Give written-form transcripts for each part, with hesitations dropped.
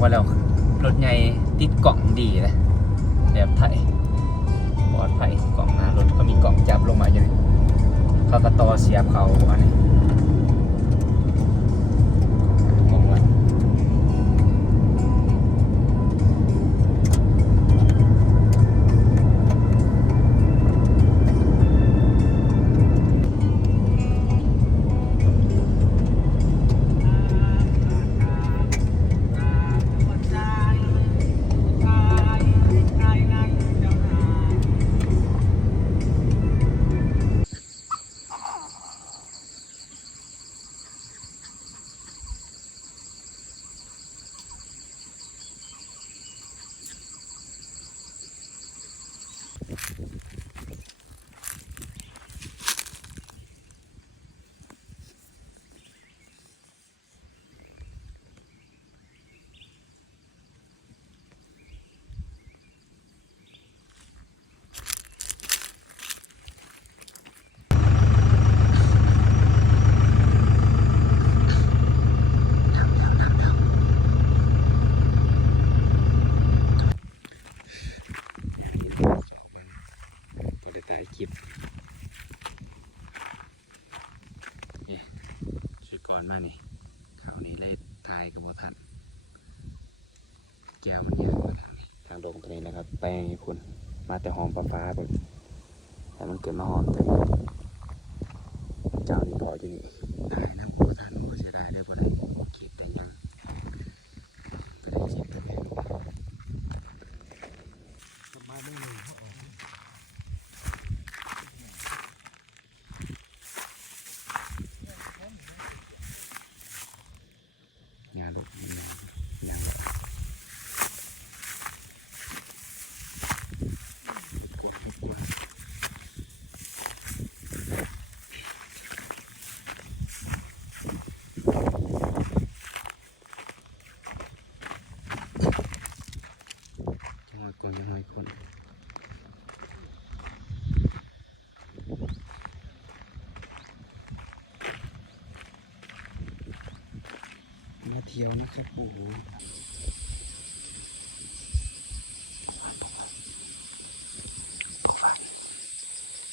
ว่าแล้วรถใหญ่ติดกล่องดีเลยแบบไทยปลอดภัยกล่องหน้ารถก็มีกล่องจับลงมาอย่างนี้เขาก็ต่อเสียบเขาอันนี้กล่องละคลิปนี่ช่วยก่อนมานี่ข่าวนี้เลยทายกับท่านแก้วมันเยอะกว่าทางลงตัวนี้นะครับไปคุณมาแต่หอมฟ้าไปแต่มันเกิดมาหอมแต่เจ้านี่พออยู่นี่ได้นะโอ้ท่านโอ้เสียดายเลยพอได้คลิปแต่ยังไม่ได้คลิปแต่แม่มาได้เลยงานรถงานรถยังไงคนมาเที่ยวนะครับโอ้โห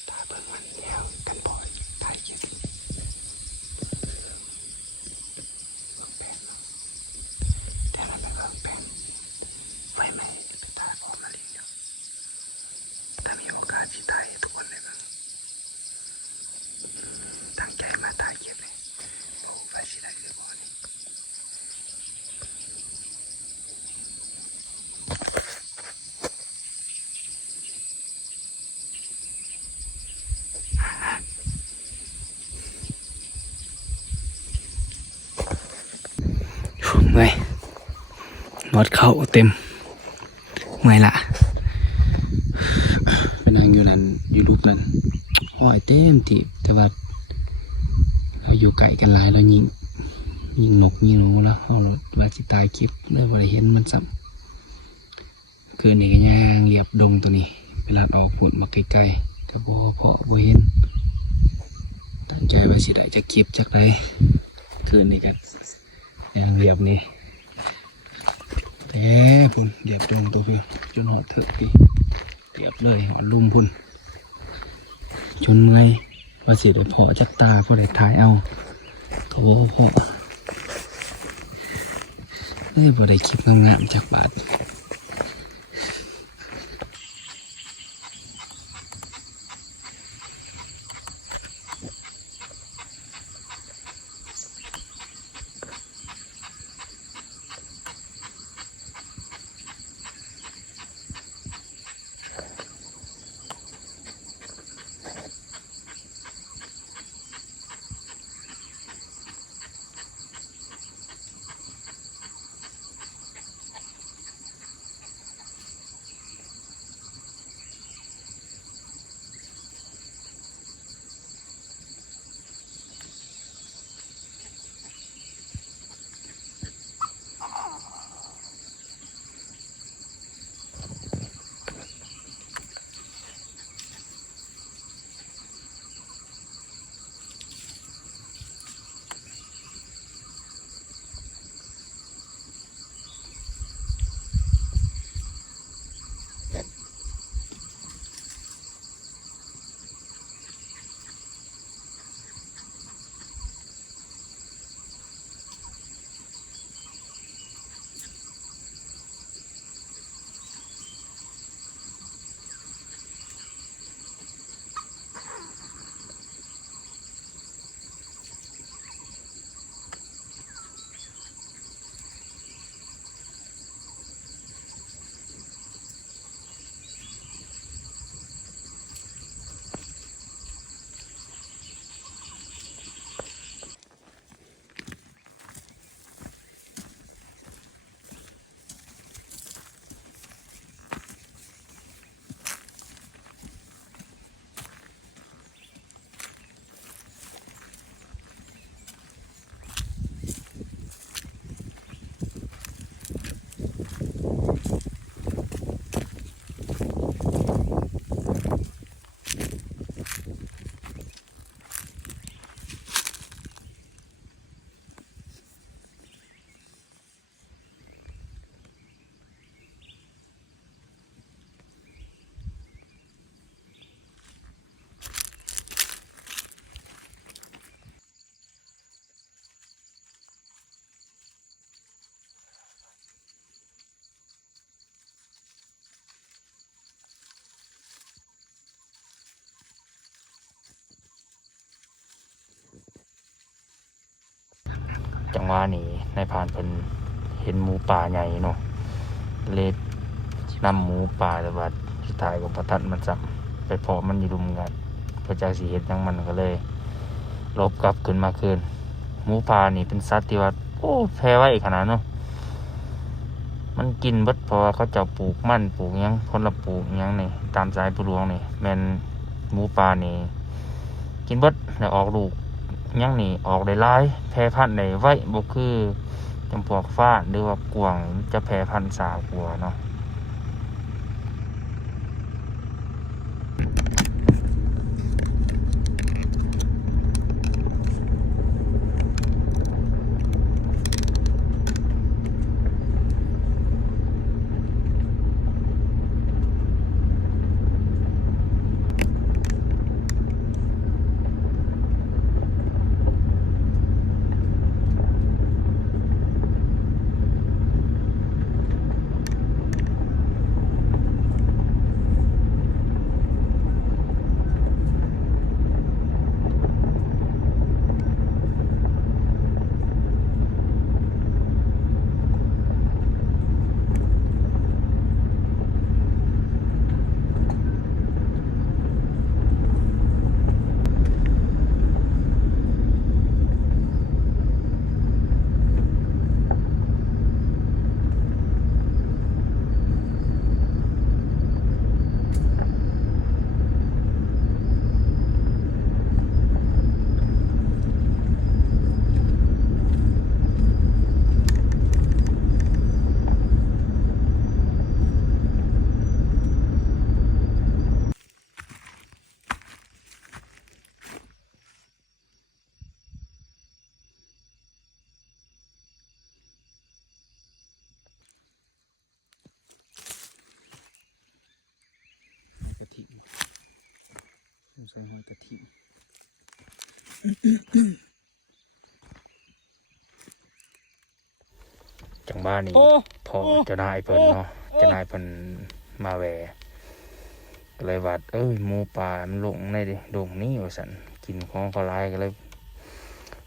ตาเบิ่งมันเที่ยวกันบ่อยถ่ายคลิปแต่มันไม่ว่าแปลงไฟไหม้ตาบอกอะไรอยู่ถ้ามีโอกาสที่ถ่ายทุกคนเลยมั้งตั้งใจมาถ่ายคลิปเลยโอ้ไฟสิได้เลยพอนี่เมื่อยนอดเข่าเต็มเมื่อยละไปนั่งอยู่นั้นอยู่รูปนั้นห้อยเต็มทีแต่ว่าเราอยู่ไกลกันหลายเรายิงนกยิงหนูแล้วเราว่าจะตายคลิปเมื่อเราเห็นมันซ้ำคืนนี้ก็ย่างเรียบดงตัวนี้เวลาออกฝุ่นมาไกลๆก็บ่เห็นตั้งใจว่าสิได้จะคลิปจากไรคืนนี้ก็ย่างเรียบนี่แต่พุ่นเรียบดงตัวคือจนหอดเถอะพี่เรียบเลยหอดลุ่มพุ่นจนเมื่อยว่าสิได้พอจักตาก็ได้ถ่ายเอาก็พอบ่ได้คลิปงามๆจากบาท จังหวะนี้ในผ่านเพิ่นเห็นหมูป่าใหญ่เนาะเลยนำหมูป่าแต่ว่าสุดท้ายก็บ่ทันมันจับไปพอมันอยู่รุมกันเพื่อจะสิเฮ็ดหยังมันก็เลยลบกลับขึ้นมาคืนหมูป่านี่เป็นสัตว์ที่ว่าโอ้แพ้ไว้ขนาดเนาะมันกินเบิดเพราะว่าเขาเจ้าปลูกมันปลูกหยังคนละปลูกหยังนี่ตามสายผู้หลวงนี่แม่นหมูป่านี่กินเบิดแล้วออกลูกหยังนี่ออกได้หลายแพร่พันธุ์ได้ไว้บ่คือจำพวกฟ้าหรือว่ากวางจะแพร่พันธุ์ช้ากว่าเนาะกระถิ่นใส่หัวกระถิ่น จังบ้านนี่พอเจะนายเพิ่นเนาะเจะนายเพิ่นมาแหวก็เลยว่าหมูป่ามันลงในดิดงนี้ว่าซั่นกินของเขาหลายก็เลย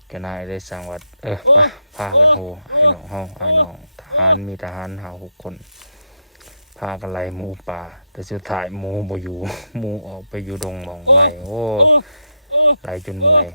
เจะนายได้สั่งว่าไปพากันโหไอ้น้องเฮาไอ้น้องทหารมีทหาร5-6 คนพากันไล่หมูป่าแต่สุดท้ายหมูบ่อยู่ หมูออกไปอยู่ดงหม่องใหม่โอ้ไล่จนเมื่อย